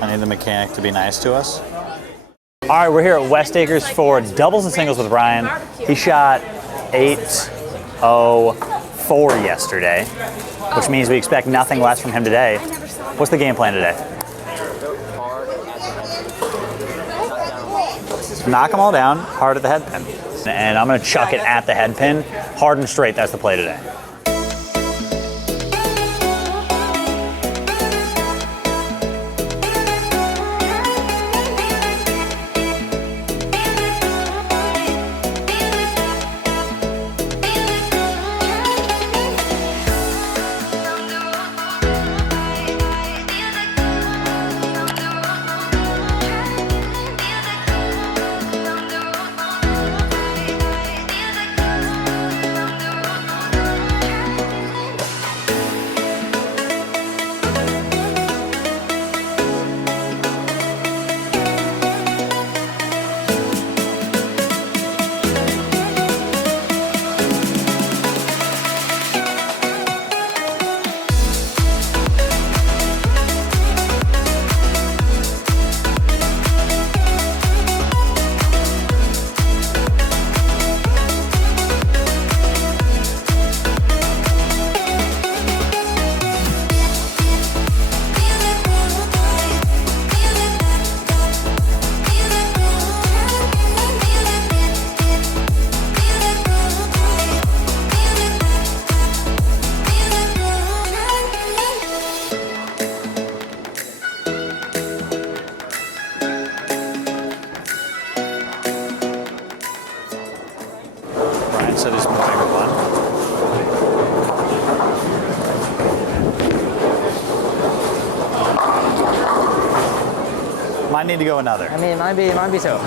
I need the mechanic to be nice to us. All right, we're here at West Acres for doubles and singles with Ryan. He shot 8-0-4 yesterday, which means we expect nothing less from him today. What's the game plan today? Knock them all down, hard at the head pin. And I'm gonna chuck it at the head pin, hard and straight, that's the play today. So this morning one. Might need to go another. I mean, it might be so.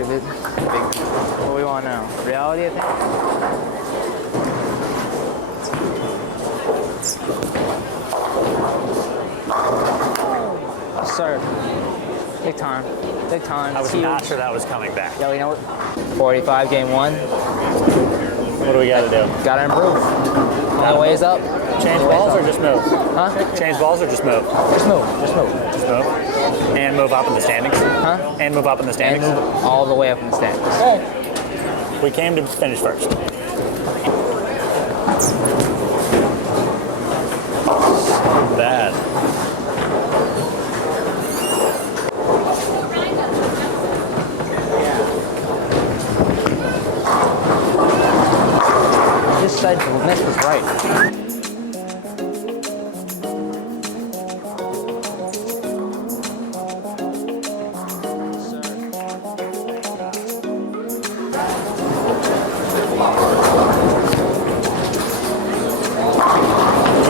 What do we want now? Reality, I think? Sir, take time. Take time. I was not sure that was coming back. Yeah, you know what? 45, game one. What do we got to do? Gotta improve. Only way is up. Change balls or just move? Huh? Change balls or just move? Just move. Just move. Just move? And move up in the standings? Huh? And move up in the standings? And move all the way up in the standings. Okay. We came to finish first. So bad. This side miss was right.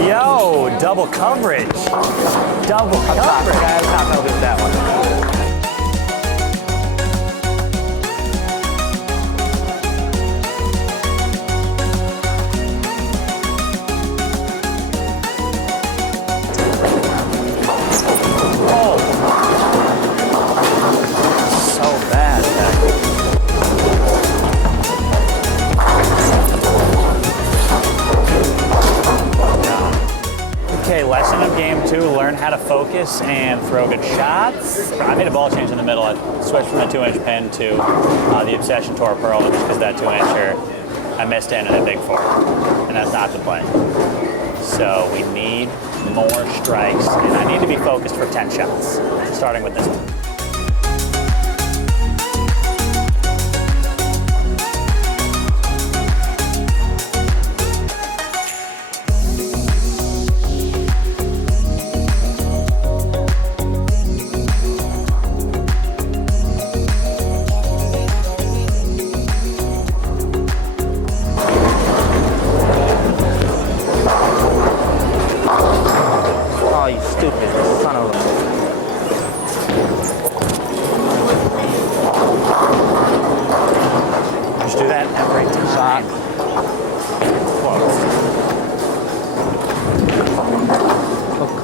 Yo, double coverage. Double coverage. I was not going to do that one. Oh. So bad. Okay, lesson of game two, learn how to focus and throw good shots. I made a ball change in the middle. I switched from the 2-inch pin to the Obsession Tour Pearl, just because that 2-incher, I missed in and a big 4. And that's not the play. So we need more strikes, and I need to be focused for 10 shots, starting with this one.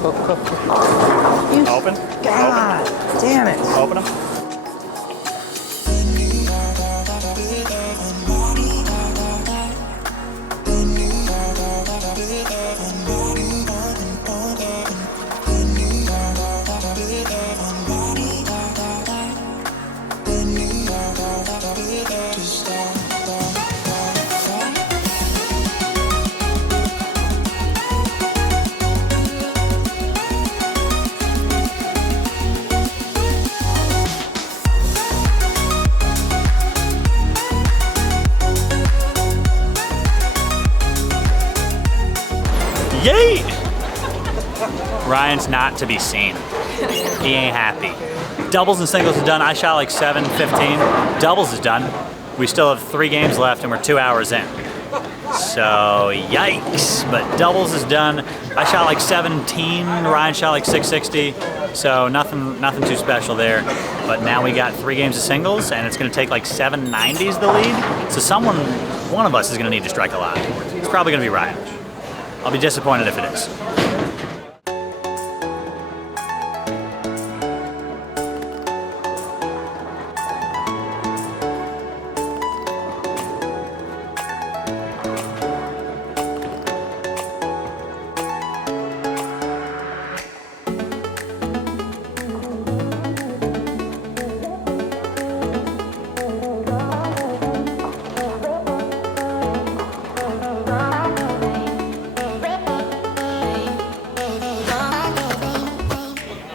Open. God damn it. Open them. Yay! Ryan's not to be seen. He ain't happy. Doubles and singles are done. I shot like 7:15. Doubles is done. We still have 3 games left and we're 2 hours in. So yikes, but doubles is done. I shot like 17, Ryan shot like 660. So nothing too special there. But now we got 3 games of singles and it's gonna take like 790s the lead. So one of us is gonna need to strike a lot. It's probably gonna be Ryan. I'll be disappointed if it is.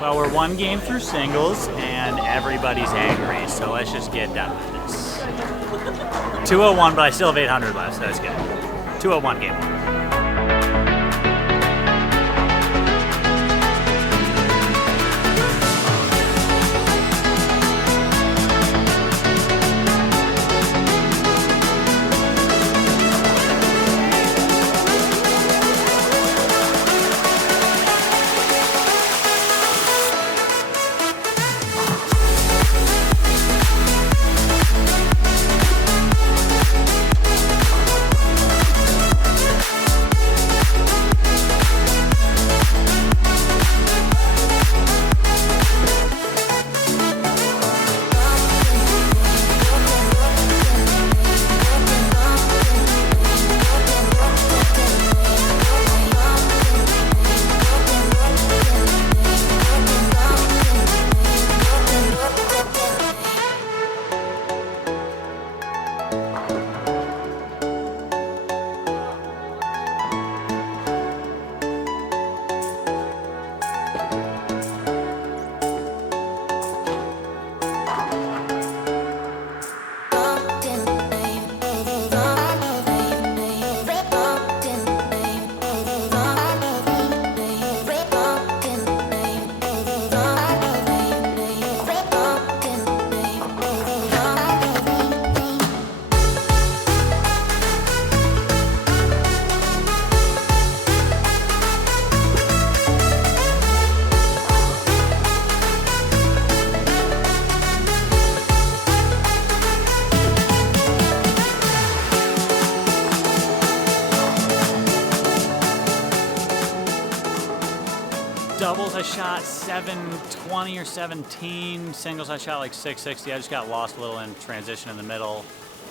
Well, we're 1 game through singles and everybody's angry, so let's just get done with this. 201, but I still have 800 left, so that's good. 201 game 1. Doubles I shot 720 or 17. Singles I shot like 660. I just got lost a little in transition in the middle.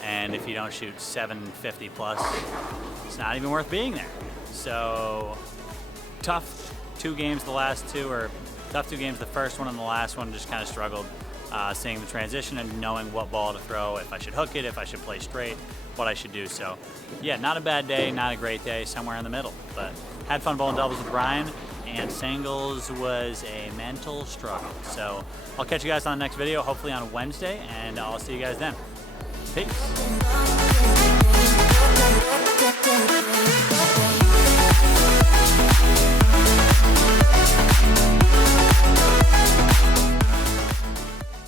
And if you don't shoot 750 plus, it's not even worth being there. So tough 2 games the last 2, or tough 2 games the first one and the last one. Just kind of struggled seeing the transition and knowing what ball to throw, if I should hook it, if I should play straight, what I should do. So yeah, not a bad day, not a great day, somewhere in the middle. But had fun bowling doubles with Brian, and singles was a mental struggle. So I'll catch you guys on the next video, hopefully on Wednesday, and I'll see you guys then. Peace.